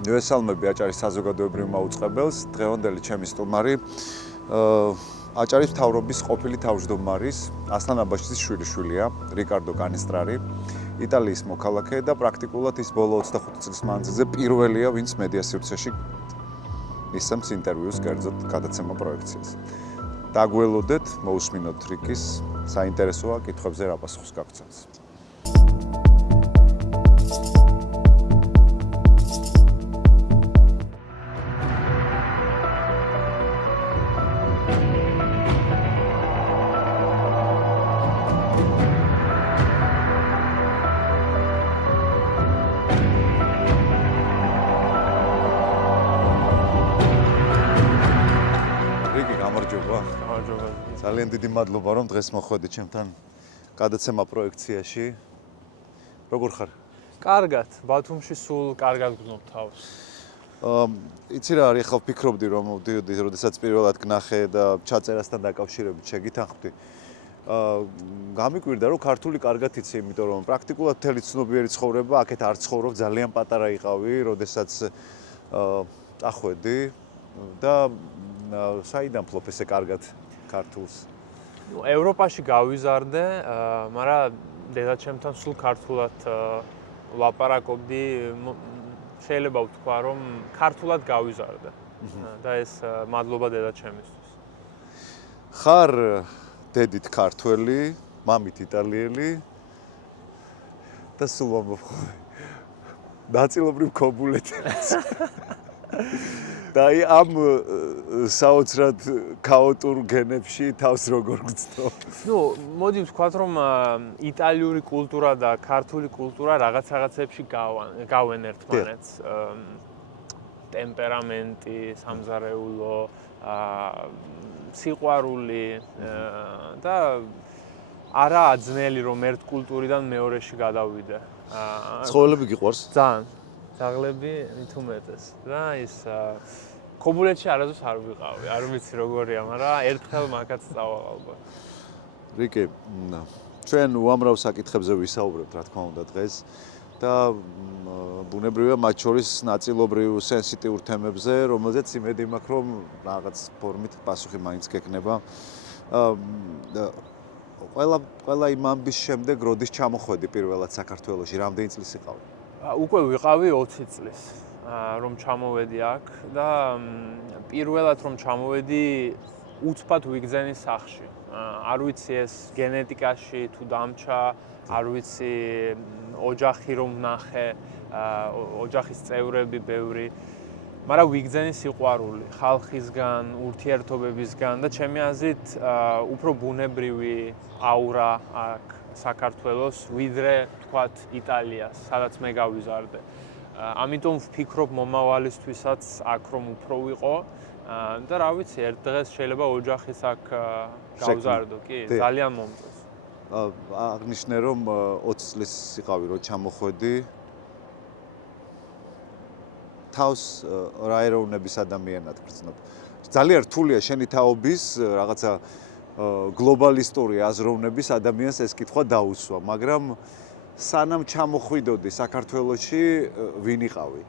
მივესალმები აჭარის საზოგადოებრივ მაუწყებელს. დღევანდელი ჩემი სტუმარი აჭარის მთავრობის ყოფილი თავმჯდომარის ასლან აბაშიძის შვილიშვილია, რიკარდო კანისტრარი, იტალიის მოქალაქე და პრაქტიკულად ის ბოლო 25 წლის მანძილზე პირველია, ვინც მედია სივრცეში ისმის ინტერვიუს კერძოდ გადაცემა პროექციას. დაგველოდეთ, მოусმინოთ რიკის საინტერესოა კითხვებზე რა პასუხს გაგცემს. ძალიან დიდი მადლობა, რომ დღეს მოხვედი ჩემთან გადაცემა პროექციაში. როგორ ხარ? კარგად, ბათუმში სულ კარგად გრძნობ თავს. იცი რა არის, ახლა ვფიქრობდი, რომ მოვდიოდი, როდესაც პირველად გნახე და ჩაწერასთან დაკავშირებით შეგითანხმდი. გამიკვირდა, რომ ქართული კარგად იცი, იმიტომ რომ პრაქტიკულად მთელი ცნობიერი ცხოვრება აქეთ არ ცხოვრობ, ძალიან პატარა იყავი, როდესაც წახვედი და საიდან ფლობ ესე კარგად ქართულს? ევროპაში გავიზარდე, მაგრამ დედაჩემთან სულ ქართულად ვლაპარაკობდი. შეიძლება ვთქვა, რომ ქართულად გავიზარდე. და ეს მადლობა დედაჩემისთვის. ხარ დედით ქართველი, მამით იტალიელი და სულ მომხდარი. ნაწილობრივ ქობულეთიც. და ამ საოცრად ქაოტურ გენებში თავს როგორ გწდო? მოდი ვთქვათ, რომ იტალიური კულტურა და ქართული კულტურა რაღაცებში გავენ ერთმანეთს. ტემპერამენტი, სამზარეულო, სიყვარული და არა აძნელი რომ ერთ კულტურიდან მეორეში გადავიდე. ცხოველები გიყვარს? ძალიან. ძაღლები მით უმეტეს. და ის ქობულეთში არასდროს არ ვიყავი, არ ვიცი როგორია, მაგრამ ერთხელ მაგაც წავალ ალბათ. რიკი, ჩვენ უამრავ საკითხებზე ვისაუბრებთ, რა თქმა უნდა, დღეს და ბუნებრივია მათ შორის ნაწილობრივ სენსიტიურ თემებზე, რომელზეც იმედი მაქვს, რომ რაღაც ფორმით პასუხი მაინც გექნება. ყველა იმ ამბის შემდეგ როდის ჩამოხვედი პირველად საქართველოში, რამდენი წლის იყავი? უკვე ვიყავი 20 წლის, რომ ჩამოვედი აქ და პირველად რომ ჩამოვედი უცბად ვიგზენის სახლში. არ ვიცი ეს გენეტიკაში თუ დამჭა, არ ვიცი ოჯახი რომ ვნახე, ოჯახის წევრები ბევრი, მაგრამ ვიგზენის სიყვარული ხალხისგან, ურთიერთობებისგან და ჩემი აზრით უფრო ბუნებრივი აურა აქ საქართველოს, ვიდრე თქვათ იტალიას, სადაც მე გავიზარდე. ამიტომ ვფიქრობ მომავალისთვისაც აქ რომ უფრო ვიყო და რა ვიცი, ერთ დღეს შეიძლება ოჯახის აქ გავზარდო, კი, ძალიან მომწონს. აღნიშნე რომ 20 წლის იყავი რომ ჩამოხვედი. თავს რა ეროვნების ადამიანად გრძნობ. ძალიან რთულია შენი თაობის რაღაცა გლობალისტური აზროვნების ადამიანს ეს კითხვა დაუსვა, მაგრამ სანამ ჩამოხვიდოდი საქართველოში, ვინ იყავი?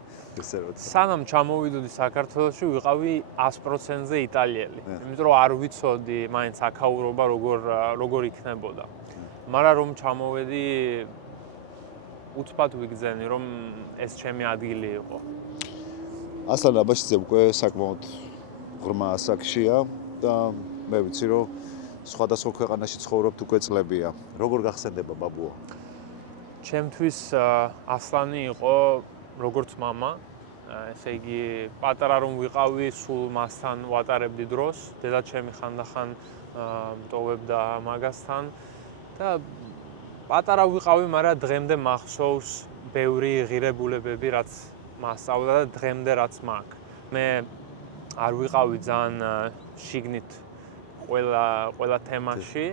სანამ ჩამოვიდოდი საქართველოში, ვიყავი 100%-ზე იტალიელი. იმიტომ რომ არ ვიცოდი მაინც აქაურობა როგორ იქნებოდა. მაგრამ რომ ჩამოვედი, უცბად ვიგზენი, რომ ეს ჩემი ადგილი იყო. ასლან აბაშიძე უკვე საკმაოდ ღრმა ასაკშია და მე ვიცი რომ სხვადასხვა ქვეყანაში ცხოვრობთ უკვე წლებია. როგორ გახსენდება ბაბუა? ჩემთვის ასლანი იყო როგორც მამა. ესე იგი, პატარა რომ ვიყავი, სულ მასთან ვატარებდი დროს. დედაჩემი ხანდახან მტოვებდა მაგასთან და პატარა ვიყავი, მაგრამ დღემდე მახსოვს ბევრი ღირებულებები, რაც მასწავლა და დღემდე რაც მაქვს. მე არ ვიყავი ძალიან შიგნით ყველა თემაში.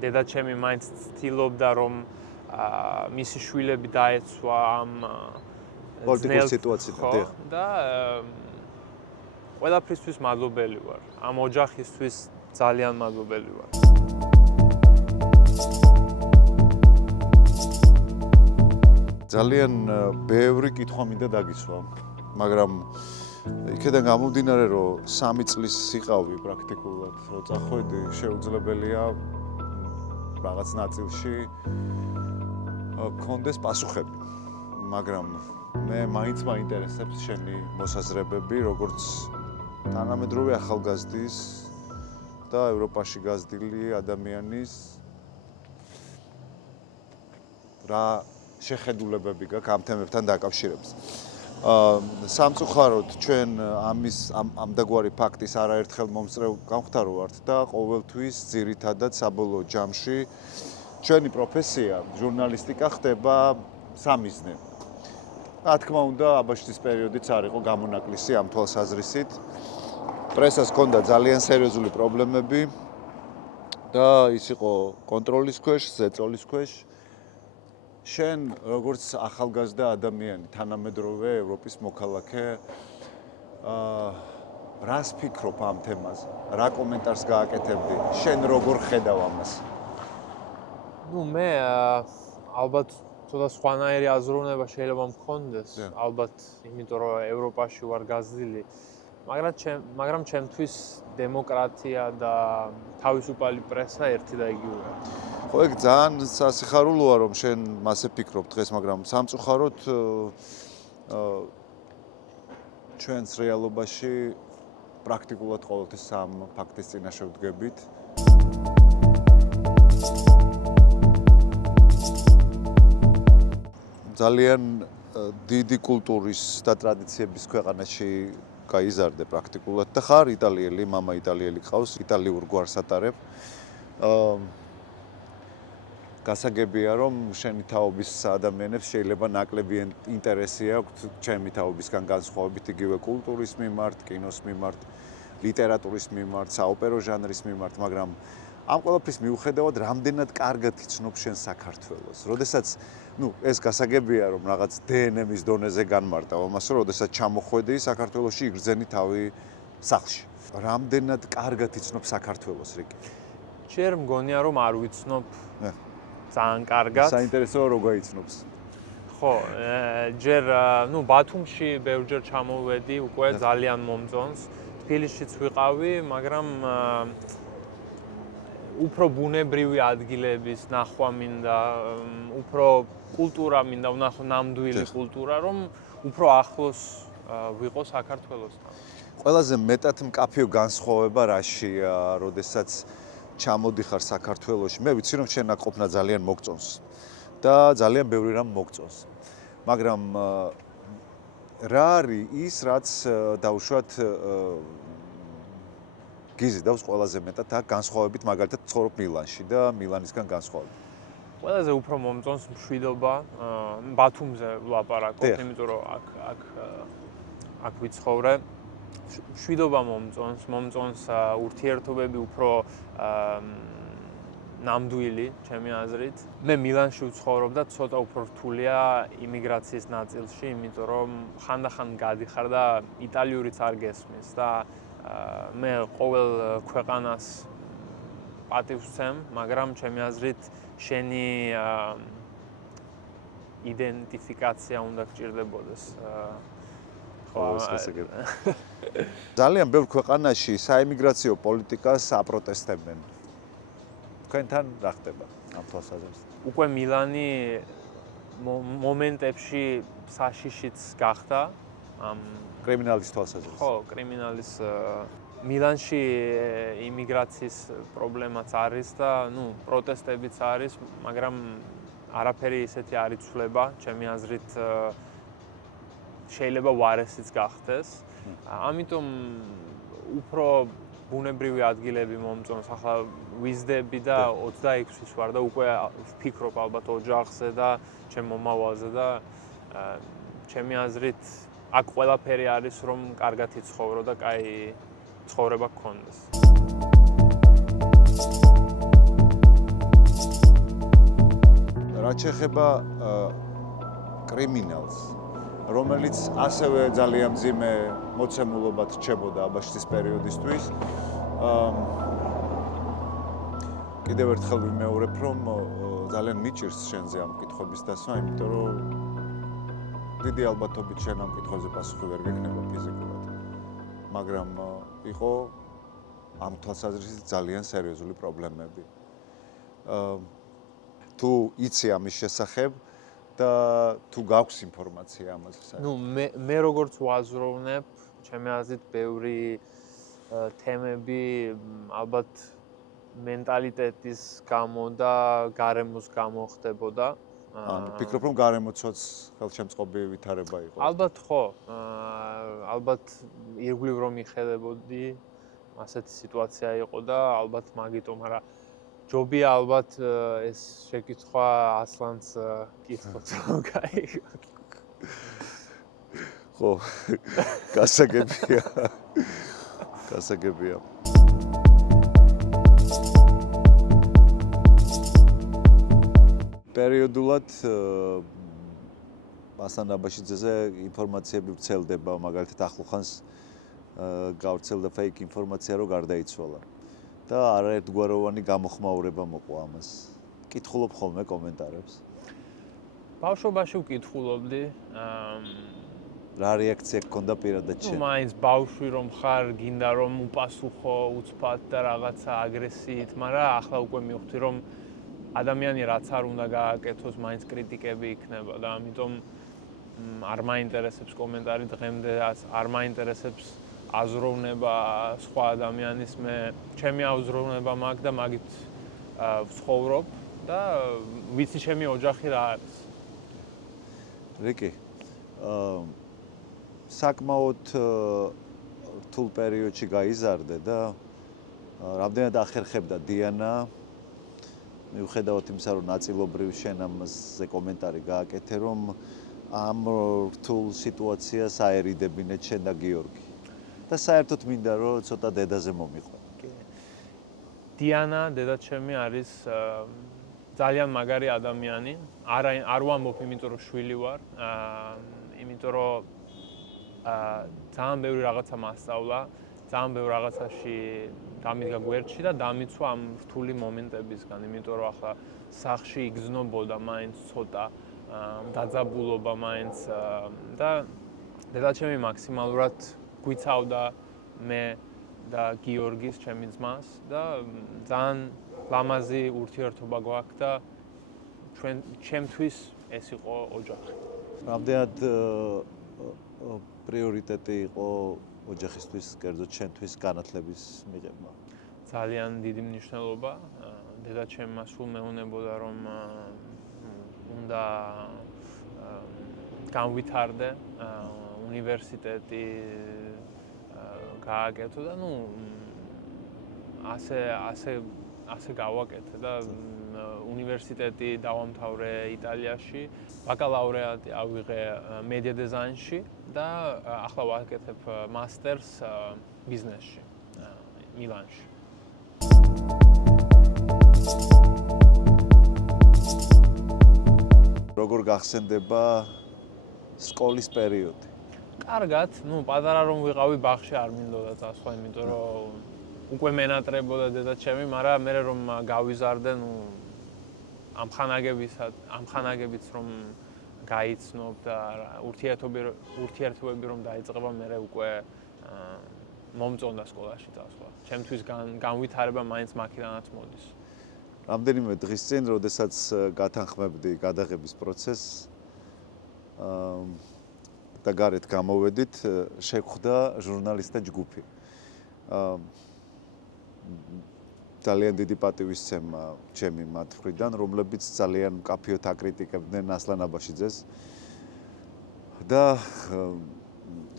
დედაჩემი მაინც ცდილობდა რომ მისი შვილები დაეცვა ამ პოლიტიკურ სიტუაციებთან და ყველაფრისთვის მადლობელი ვარ. ამ ოჯახისთვის ძალიან მადლობელი ვარ. ძალიან ბევრი კითხვა მინდა დაგისვა, მაგრამ იქედან გამომდინარე, რომ 3 წლის იყავი პრაქტიკულად, რომ წახვედი, შეუძლებელია რაღაც ნაწილში გქონდეს პასუხები. მაგრამ მე მაინც მაინტერესებს შენი მოსაზრებები, როგორც თანამედროვე ახალგაზრდის და ევროპაში გაზრდილი ადამიანის რა შეხედულებები გაქვს ამ თემებთან დაკავშირებით. სამწუხაროდ ჩვენ ამდაგვარი ფაქტის არაერთხელ მომსწრევ გამხდარო ვართ და ყოველთვის ძირითადად საბოლოო ჯამში ჩვენი პროფესია ჟურნალისტიკა ხდება სამიზნე. რა თქმა უნდა, აბაშიძის პერიოდიც არ იყო გამონაკლისი ამ თვალსაზრისით. პრესას ჰქონდა ძალიან სერიოზული პრობლემები და ის იყო კონტროლის ქვეშ, ზეწოლის ქვეშ. შენ როგორც ახალგაზრდა ადამიანი, თანამედროვე ევროპის მოქალაქე, რას ფიქრობ ამ თემაზე? რა კომენტარს გააკეთებდი? შენ როგორ ხედავ ამას? ნუ მე ალბათ ცოტა სხვანაირი აზროვნება შეიძლება მქონდეს, ალბათ იმიტომ რომ ევროპაში ვარ გაზრდილი, მაგრამ ჩემთვის დემოკრატია და თავისუფალი პრესა ერთი და იგივეა. ხო, ეგ ძალიან სასიხარულოა რომ შენ მასე ფიქრობ დღეს, მაგრამ სამწუხაროდ ჩვენს რეალობაში პრაქტიკულად ყოველთვის ამ ფაქტის წინაშე ვდგებით. ძალიან დიდი კულტურის და ტრადიციების ქვეყანაში გაიზარდე პრაქტიკულად და ხარ იტალიელი, მამა იტალიელი ყავს, იტალიურ გვარს ატარებ. გასაგებია რომ შენი თაობის ადამიანებს შეიძლება ნაკლები ინტერესი აქვთ ჩემი თაობისგან განსხვავებით იგივე კულტურის მიმართ, კინოს მიმართ, ლიტერატურის მიმართ, საოპერო ჟანრის მიმართ, მაგრამ ამ ყველაფრის მიუხედავად რამდენად კარგად იცნობ შენ საქართველოს. როდესაც, ეს გასაგებია რომ რაღაც დნმ-ის დონეზე განმარტავ ამას, რომ როდესაც ჩამოხვედი საქართველოში იგრძენი თავი სახლში. რამდენად კარგად იცნობ საქართველოს, რიკი? ჯერ მგონია რომ არ ვიცნობ ძალიან კარგად. საინტერესოა რო გაიცნობს. ხო, ჯერ ბათუმში ბევრჯერ ჩამოვედი, უკვე ძალიან მომწონს. თბილისშიც ვიყავი, მაგრამ უფრო ბუნებრივი ადგილების ნახვა მინდა, უფრო კულტურა მინდა, ვნახო ნამდვილი კულტურა, რომ უფრო ახლოს ვიყო საქართველოსთან. ყველაზე მეტად მკაფიო განსხვავება რაშია, როდესაც ჩამოდიხარ საქართველოში. მე ვიცი რომ შენ აქ ყოფნა ძალიან მოგწონს და ძალიან ბევრი რამ მოგწონს. მაგრამ რა არის ის, რაც დაუშვათ გიზიდავს ყველაზე მეტად აქ განსხვავებით, მაგალითად ცხოვრობ მილანში და მილანისგან განსხვავებით. ყველაზე უფრო მომწონს მშვიდობა, ბათუმზე ვლაპარაკობ, იმიტომ რომ აქ ვიცხოვრე. მშვიდობა მომწონს ურთიერთობები უფრო ნამდვილი, ჩემი აზრით. მე მილანში ვცხოვრობ და ცოტა უფრო რთულია იმიგრაციის ნაწილში, იმიტომ რომ ხანდახან გადიხარ და იტალიურიც არ გესმის და მე ყოველ ქვეყანას პატივს ვცემ, მაგრამ ჩემი აზრით შენი იდენტიფიკაცია უნდა გჭირდებოდეს. ძალიან ბევრ ქვეყანაში საიმიგრაციო პოლიტიკას აპროტესტებენ. თქვენთან რა ხდება ამ თვალსაზრისით? უკვე მილანი მომენტებში საშიშიც გახდა ამ კრიმინალის თვალსაზრისით. ხო, კრიმინალის მილანში იმიგრაციის პრობლემაც არის და პროტესტებიც არის, მაგრამ არაფერი ისეთი არ იცვლება, ჩემი აზრით შეიძლება უარესიც გახდეს. ამიტომ უფრო ბუნებრივი ადგილები მომწონს. ახლა ვიზდები და 26-ის ვარ და უკვე ვფიქრობ ალბათ ოჯახზე და ჩემ მომავალზე და ჩემი აზრით აქ ყველაფერი არის რომ კარგად იცხოვრო და კაი ცხოვრება გქონდეს. რაც შეეხება კრიმინალს, რომელიც ასევე ძალიან მძიმე მოცემულობად რჩებოდა აბაშიძის პერიოდისთვის. კიდევ ერთხელ ვიმეორებ, რომ ძალიან მიჭირს შენზე ამ კითხვების დასვა, იმიტომ რომ დიდი ალბათობით შენ ამ კითხვებზე პასუხი ვერ გექნება ფიზიკურად. მაგრამ იყო ამ თვალსაზრისით ძალიან სერიოზული პრობლემები. თუ იცი ამის შესახებ და თუ გაქვს ინფორმაცია ამაზე საერთოდ. ნუ მე როგორც ვაზროვნებ, ჩემი აზრით ბევრი თემები ალბათ მენტალიტეტის გამო და გარემოს გამო ხდებოდა. ანუ ფიქრობ რომ გარემოცვაც ხელშემწყობი ვითარება იყო. ალბათ ხო, ალბათ ირგვლივ რომ მიხედებოდი, ასეთი სიტუაცია იყო და ალბათ მაგიტომ, მაგრამ ჯობია ალბათ ეს შეკითხვა ასლანს კითხოთ რომ გაიგო. ხო, გასაგებია. გასაგებია. პერიოდულად ასლან აბაშიძეზე ინფორმაციები ვრცელდება, მაგალითად ახლახანს გავრცელდა ფეიქ ინფორმაცია, რომ გარდაიცვალა. და არაერთგვაროვანი გამოხმაურება მოყვა ამას. კითხულობ ხოლმე კომენტარებს. ბავშვობაში ვკითხულობდი, რა რეაქცია გქონდა პირადად შენ? მაინც ბავშვი რომ ხარ, გინდა რომ უპასუხო უცბად და რაღაცა აგრესიით, მაგრამ ახლა უკვე მივხვდი რომ ადამიანი რაც არ უნდა გააკეთოს, მაინც კრიტიკები იქნება და ამიტომ არ მაინტერესებს კომენტარი დღემდე, არ მაინტერესებს აზროვნება სხვა ადამიანის, მე ჩემი აზროვნება მაქვს და მაგით ვცხოვრობ და ვიცი ჩემი ოჯახი რა არის. რიკი, საკმაოდ რთულ პერიოდში გაიზარდე და რამდენად ახერხებდა დიანა, მიუხედავად იმისა, რომ ნაწილობრივ შენ ამაზე კომენტარი გააკეთე, რომ ამ რთულ სიტუაციას აერიდებინეთ შენ და გიორგი. და საერთოდ მინდა რომ ცოტა დედაზე მომიყვა. დიანა, დედაჩემი არის ძალიან მაგარი ადამიანი. არ ვამბობ, იმიტომ რომ შვილი ვარ, იმიტომ რომ ძალიან ბევრი რაღაცა მასწავლა, ძალიან ბევრი რაღაცაში დამიდგა გვერდში და დამიცვა ამ რთული მომენტებისგან, იმიტომ რომ ახლა სახლში იგზნობოდა მაინც ცოტა დაძაბულობა მაინც და დედაჩემი მაქსიმალურად გვიცავდა მე და გიორგის ჩემი ძმას და ძალიან ლამაზი ურთიერთობა გვაქვს და ჩემთვის ეს იყო ოჯახი. რამდენად პრიორიტეტი იყო ოჯახისთვის, კერძოდ შენთვის განათლების მიღება? ძალიან დიდი მნიშვნელობა. დედაჩემმა სულ მეუბნებოდა რომ უნდა განვითარდე, უნივერსიტეტი გააკეთო და ნუ ასე გავაკეთე და უნივერსიტეტი დავამთავრე იტალიაში, ბაკალავრიატი ავიღე მედია დიზაინში და ახლა ვაკეთებ მასტერს ბიზნესში მილანში. როგორ გახსენდება სკოლის პერიოდი? კარგად, ნუ პატარა რომ ვიყავი ბაღში არ მინდოდა წასვლა, იმიტომ რომ უკვე მენატრებოდა დედაჩემი, მაგრამ მე რომ გავიზარდე, ნუ ამ ხანაგებიც რომ გაიცნობ და ურთიერთობები რომ დაიწყება, მე უკვე მომწონდა სკოლაში წასვლა. ჩემთვის განვითარება მაინც მაქედანაც მოდის. რამდენიმე დღის წინ, როდესაც გათანხმებდი გადაღების პროცესს და გარეთ გამოვედით, შეგხვდა ჟურნალისტთა ჯგუფი. ძალიან დიდი პატივისცემა ჩემი მათ მხრიდან, რომლებიც ძალიან მკაფიოდ აკრიტიკებდნენ ასლან აბაშიძეს. და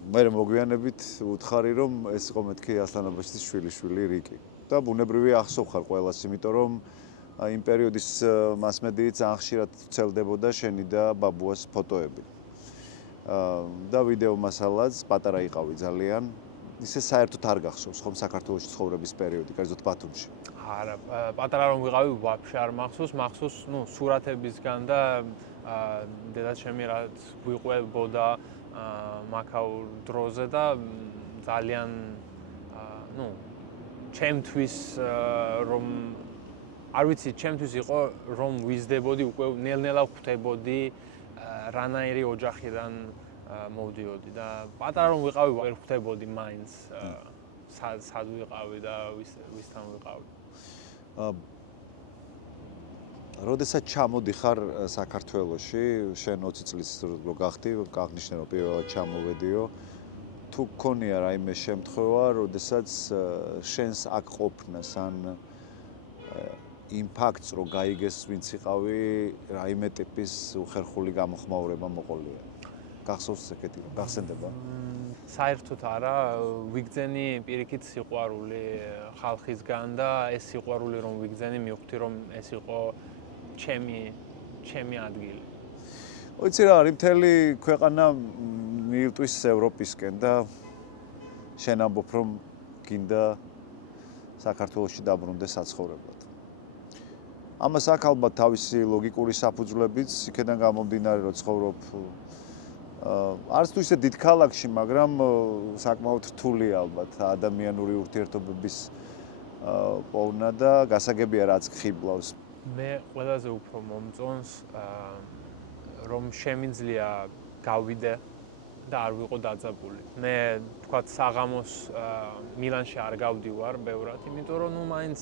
მე მოგვიანებით უთხარი, რომ ეს იყო მეთქი ასლან აბაშიძის შვილიშვილი რიკი. და ბუნებრივია ახსოვ ხარ ყველას, იმიტომ რომ იმ პერიოდის მასმედიით ძალიან ხშირად ვრცელდებოდა შენი და ბაბუას ფოტოები. და ვიდეო მასალაც პატარა იყავი ძალიან. ისე საერთოდ არ გახსოვს ხომ საქართველოში ცხოვრების პერიოდი, კერძოდ ბათუმში? არა, პატარა რომ ვიყავი, ვაფშე არ მახსოვს, ნუ სურათებისგან და დედაჩემი რაც გვიყვებოდა მაქაურ დროზე და ძალიან ნუ ჩემთვის რომ არ ვიცი, ჩემთვის იყო რომ ვიზდებოდი უკვე ნელ-ნელა ხვდებოდი რანაირი ოჯახიდან მოვდიოდი და პატარა რომ ვიყავი ვერ ხვდებოდი მაინც სად ვიყავი და ვისთან ვიყავი. როდესაც ჩამოდიხარ საქართველოში, შენ 20 წლის რო გახდი, აღნიშნე რომ პირველად ჩამოვედიო, თუ გქონია რაიმე შემთხვევა, როდესაც შენს აქ ყოფნას ან იმ ფაქტს რო გაიგეს ვინც იყავი, რაიმე ტიპის უხერხული გამოხმაურება მოყოლია. გახსოვს ეგეთი რომ გახსენდება? საერთოდ არა, ვიგძენი პირიქით სიყვარული ხალხისგან და ეს სიყვარული რომ ვიგძენი, მივხვდი რომ ეს იყო ჩემი ადგილი. ვიცი რა, არის მთელი ქვეყანა მიირტვის ევროპისკენ და შენ ამბობ რომ გინდა საქართველოში დაბრუნდე საცხოვრებლად. ამას აქვს ალბათ თავისი ლოგიკური საფუძვლებიც, იქიდან გამომდინარე რომ ცხოვრობ არც თუ ისე დიდ ქალაქში, მაგრამ საკმაოდ რთულია ალბათ ადამიანური ურთიერთობების პოვნა და გასაგებია რაც ხიბლავს. მე ყველაზე უფრო მომწონს რომ შემიძლია გავიდე და არ ვიყო დაძაბული. მე თქვათ საღამოს მილანში არ გავდივარ ბევრად, იმიტომ რომ ნუ მაინც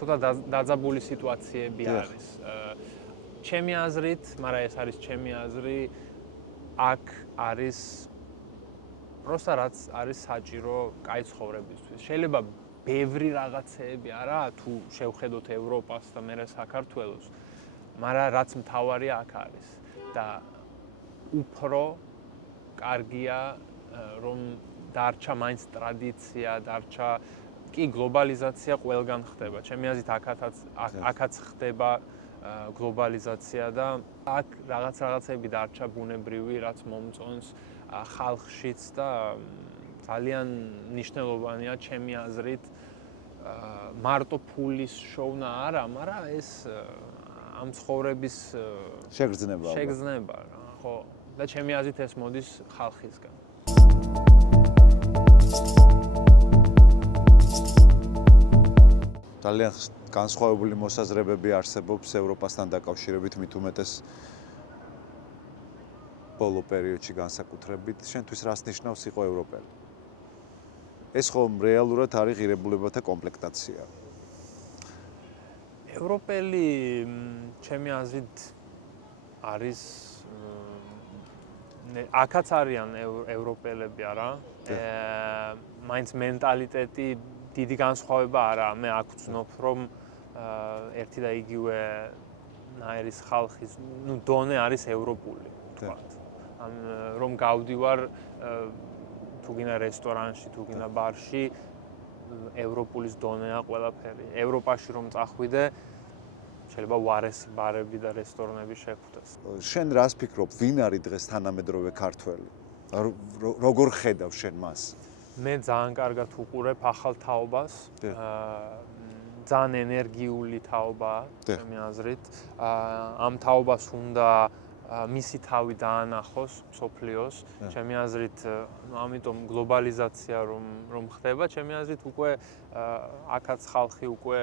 ცოტა დაძაბული სიტუაციები არის. ჩემი აზრით, მაგრამ ეს არის ჩემი აზრი, აქ არის პროსტა რაც არის საჭირო კაი ცხოვრებისთვის. შეიძლება ბევრი რაღაცეები არა თუ შევხედოთ ევროპას და მერე საქართველოს, მაგრამ რაც მთავარია აქ არის და უფრო კარგია რომ დარჩა მაინც ტრადიცია, დარჩა კი გლობალიზაცია ყველგან ხდება. ჩემი აზრით აქაც ხდება გლობალიზაცია და აქ რაღაცები დარჩა ბუნებრივი, რაც მომწონს ხალხშიც და ძალიან მნიშვნელოვანია ჩემი აზრით მარტო ფულის შოვნა არა, მაგრამ ეს ამ ცხოვრების შეგრძნება რა, ხო? და ჩემი აზრით ეს მოდის ხალხისგან. ძალიან განსხვავებული მოსაზრებები არსებობს ევროპასთან დაკავშირებით, მით უმეტეს ბოლო პერიოდში განსაკუთრებით. შენთვის რას ნიშნავს იყო ევროპელი? ეს ხომ რეალურად არის ღირებულებათა კომპლექტაცია. ევროპელი ჩემი აზრით არის აქაც არიან ევროპელები არა? მაინც მენტალიტეტი დიდი განსხვავება არა. მე აქ ვცნობ რომ ერთი და იგივე ნაირის ხალხის დონე არის ევროპული, თქვათ. ან რომ გავდივარ თუ გინდა რესტორანში, თუ გინდა ბარში, ევროპულის დონეა ყველაფერი. ევროპაში რომ წახვიდე, შეიძლება უარესი ბარები და რესტორნები შეხვდეს. შენ რას ფიქრობ, ვინ არის დღეს თანამედროვე ქართველი? როგორ ხედავ შენ მას? მე ძალიან კარგად უყურებ ახალ თაობას. ძალიან ენერგიული თაობაა, ჩემი აზრით. ამ თაობას უნდა მისი თავი დაანახოს მსოფლიოს. ჩემი აზრით, ამიტომ გლობალიზაცია რომ ხდება, ჩემი აზრით უკვე აქაც ხალხი უკვე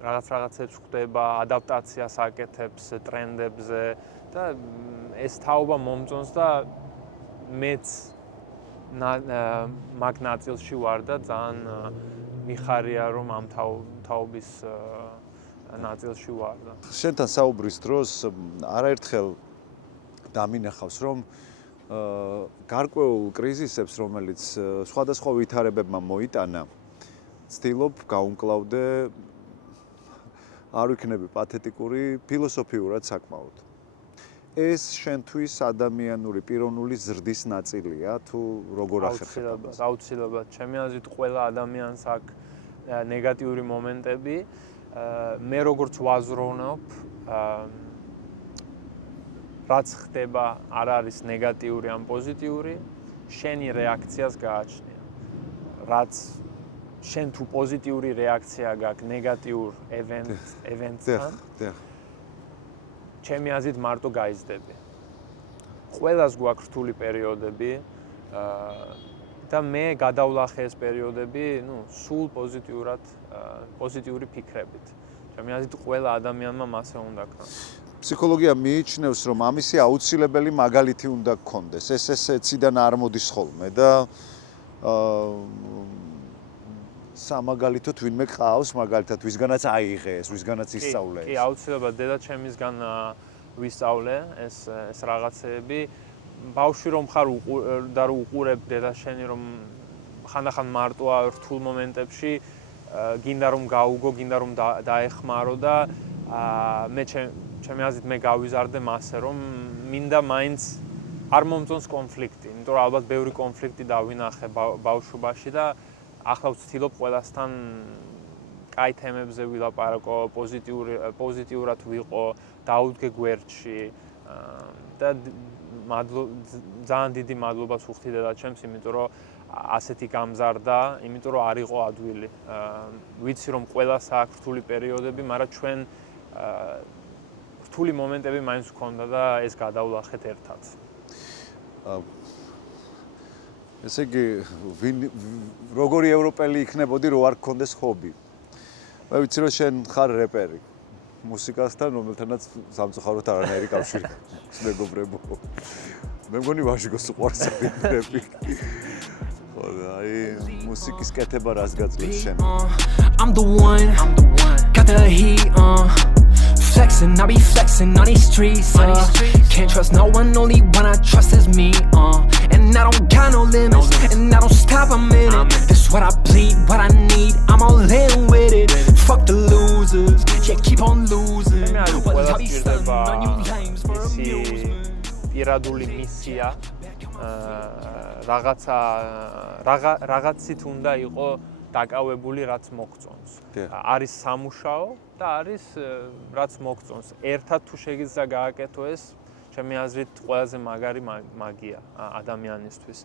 რაღაცებს ხვდება, ადაპტაციას აკეთებს ტრენდებზე და ეს თაობა მომწონს და მეც მაგ ნაწილში ვარ და ძალიან მიხარია რომ ამ თაობის ნაწილში ვარ და შენთან საუბრის დროს არაერთხელ დამინახავს რომ გარკვეულ კრიზისებს რომელიც სხვადასხვა ვითარებებმა მოიტანა ცდილობ გაუმკლავდე არ ვიქნები პათეტიკური ფილოსოფიურად საკმაოდ ეს შენთვის ადამიანური პიროვნული ზრდის ნაწილია თუ როგორ ახერხებ ამას? აუცილებლად. ჩემი აზრით ყველა ადამიანს აქვს ნეგატიური მომენტები. მე როგორც ვაზროვნობ, რაც ხდება არ არის ნეგატიური ან პოზიტიური, შენი რეაქციას გააჩნია. რაც შენ თუ პოზიტიური რეაქცია გაქვს ნეგატიურ ევენტთან, ჩემი აზრით მარტო გაიზრდები. ყველას გვაქვს რთული პერიოდები და მე გადავლახე ეს პერიოდები, სულ პოზიტიური ფიქრებით. ჩემი აზრით ყველა ადამიანმა მასე უნდა ქნას. ფსიქოლოგია მიიჩნევს, რომ ამისი აუცილებელი მაგალითი უნდა გქონდეს. ეს ეციდან არ მოდის ხოლმე და სამაგალითოდ ვინმე ყავს, მაგალითად, ვისგანაც აიღეს, ვისგანაც ისწავლეს. კი, აუცილებლად დედაჩემისგან ვისწავლე ეს რაღაცეები. ბავშვი რომ ხარ და რომ უყურებ დედაშენი, რომ ხანდახან მარტოა რთულ მომენტებში, გინდა რომ გაუგო, გინდა რომ დაეხმარო და მე ჩემი აზრით მე გავიზარდე მასე, რომ მინდა მაინც არ მომწონს კონფლიქტი, იმიტომ რომ ალბათ ბევრი კონფლიქტი დავინახე ბავშვობაში და ახლა ვცდილობ ყველასთან კაი თემებზე ვილაპარაკო, პოზიტიურად ვიყო, დაუდგე გვერდში და ძალიან დიდი მადლობას ვუხდი დედაჩემს, იმიტომ რომ ასეთი გამზარდა, იმიტომ რომ არ იყო ადვილი. ვიცი რომ ყველას აქვს რთული პერიოდები, მაგრამ ჩვენ რთული მომენტები მაინც გვქონდა და ეს გადავლახეთ ერთად. ესე იგი, როგორი ევროპელი იქნებოდი, რო არ გქონდეს ჰობი. მე ვიცი რომ შენ ხარ რეპერი. მუსიკასთან, რომელთანაც სამწუხაროდ არანაირი კავშირი აქვს მეგობრებო. მე მგონი ვაშგოს უყვარს რეპი. ხო და აი მუსიკის კეთება რას გაძლევს შენ? I'm the one, got the heat flexing, I be flexing on these streets, can't trust no one, only one I trust is me, and I don't got no limits, and I don't stop a minute, this is what I bleed, what I need, I'm all in with it, fuck the losers, yeah, keep on losing, well, I be stunning on you lames for amusement. პირადული მისია რაღაცით უნდა იყო დაკავებული, რაც მოგწონს. არის სამუშაო და არის რაც მოგწონს. ერთად თუ შეგიძლია გააკეთო ეს, ჩემი აზრით ყველაზე მაგარი მაგია ადამიანისთვის.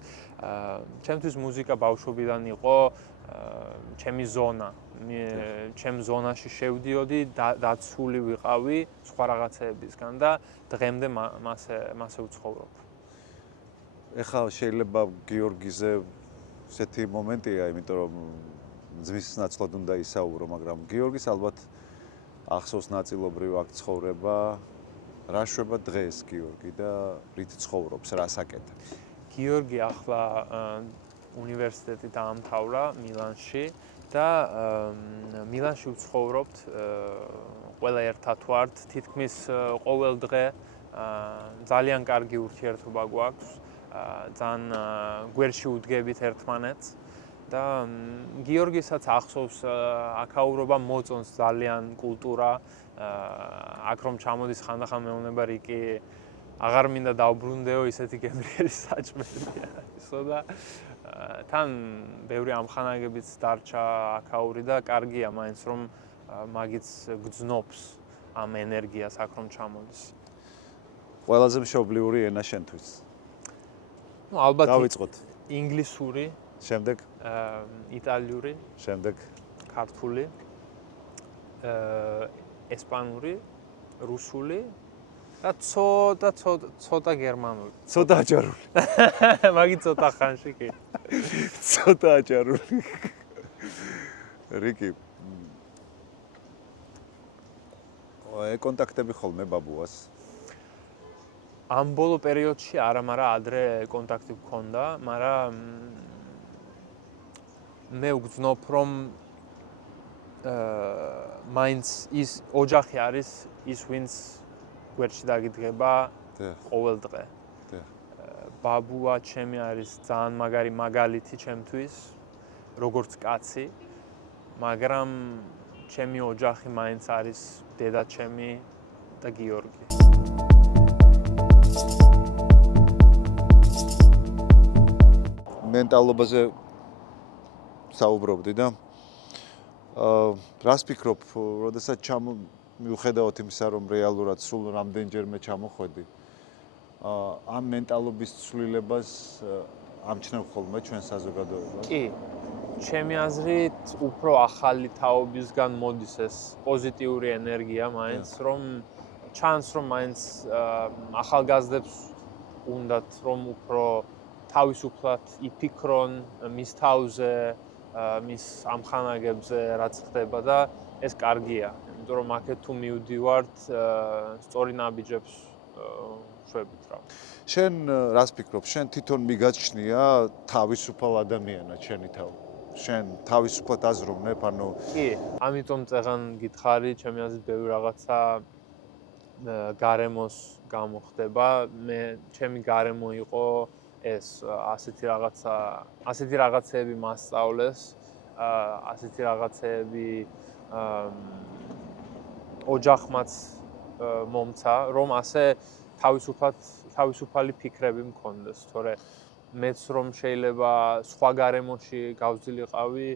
ჩემთვის მუსიკა ბავშვობიდან იყო ჩემი ზონა. ჩემ ზონაში შევდიოდი, დაცული ვიყავი სხვა რაღაცეებისგან და დღემდე მასე ვცხოვრობ. ეხლა შეიძლება გიორგიზე ესეთი მომენტია, იმიტომ რომ ძმის ნაცვლად უნდა ისაუბრო, მაგრამ გიორგის ალბათ ახსოვს ნაწილობრივ აქ ცხოვრება. რა შვება დღეს გიორგი და რით ცხოვრობს, რას აკეთებს? გიორგი ახლა უნივერსიტეტი დაამთავრა მილანში და მილანში ვცხოვრობთ ყველა ერთად ვართ, თითქმის ყოველ დღე ძალიან კარგი ურთიერთობა გვაქვს, ძალიან გვერდში უდგებით ერთმანეთს და გიორგისაც ახსოვს აქაურობა მოწონს ძალიან კულტურა, აქ რომ ჩამოდის ხანდახან მეუბნება რიკი აღარ მინდა დავბრუნდეო, ისეთი გემრიელი საჭმელია ისო და თან ბევრი ამხანაგებიც დარჩა აქაური და კარგია მაინც რომ მაგიც გძნობს ამ ენერგიას აქ რომ ჩამოდის. ყველაზე მშობლიური ენა შენთვის? ნუ ალბათ დავიწყოთ. ინგლისური, შემდეგ იტალიური, შემდეგ ქართული, ესპანური, რუსული და ცოტა გერმანული. ცოტა აჭარული. მაგით ცოტა ხანში კი. ცოტა აჭარული. რიკი. კონტაქტები ხოლმე ბაბუას? ამ ბოლო პერიოდში არა, მაგრამ ადრე კონტაქტი გქონდა, მაგრამ მე ვგრძნობ რომ მაინც ის ოჯახი არის ის ვინც გვერდში დაგიდგება ყოველ დღე. ბაბუა ჩემი არის ძალიან მაგარი მაგალითი ჩემთვის, როგორც კაცი, მაგრამ ჩემი ოჯახი მაინც არის დედა ჩემი და გიორგი. მენტალობაზე საუბრობდი და რას ფიქრობ, როდესაც მიუხედავად იმისა, რომ რეალურად სულ რამდენჯერმე ჩამოხვედი, ამ მენტალობის ცვლილებას ამჩნევ ხოლმე ჩვენ საზოგადოებას? კი. ჩემი აზრით, უფრო ახალი თაობისგან მოდის ეს პოზიტიური ენერგია მაინც, რომ ჩანს რომ მაინც ახალგაზრდებს უნდათ რომ უფრო თავისუფლად იფიქრონ მის თავზე, მის ამხანაგებზე, რაც ხდება და ეს კარგია. იმიტომ იმიტომ რომ აქეთ თუ მივდივართ, სწორი ნაბიჯებს შვებით რა. შენ რას ფიქრობ? შენ თვითონ მიგაჩნია თავისუფალ ადამიანად შენი თავი? შენ თავისუფლად აზროვნებ, ანუ კი, ამიტომ წეღან გითხარი, ჩემი აზრით ბევრი რაღაცა გარემოს გამოხდება. მე ჩემი გარემო იყო ეს ასეთი რაღაცეები მასწავლეს, ასეთი რაღაცეები ოჯახმაც მომცა, რომ ასე თავისუფალი ფიქრები მქონდეს, თორე მეც რომ შეიძლება სხვა გარემოში გავზილიყავი,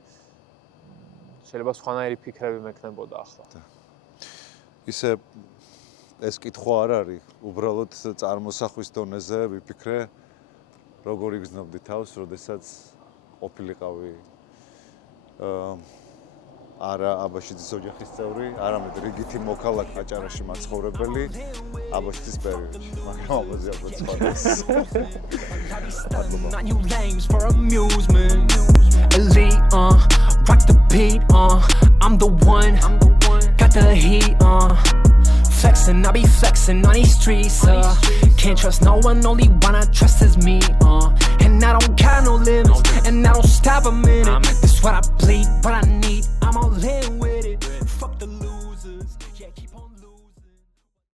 შეიძლება სხვანაირი ფიქრები მექნებოდა ახლა. ისე ეს კითხვა არ არის, უბრალოდ წარმოსახვის დონეზე ვიფიქრე, როგორ იგრძნობდი თავს, როდესაც ყოფილიყავი არა აბაშიძის ოჯახის წევრი, არამედ რიგითი მოქალაქე აჭარაში მაცხოვრებელი აბაშიძის პერიოდში, მაგრამ ამაზე არ ვცხოვრობს. Not you lames for amusement. Elite, rock the beat, I'm the one, got the heat, flexing, I be flexing on these streets, can't trust no one, only one I trust is me, and I don't got no limits, and I don't stop a minute.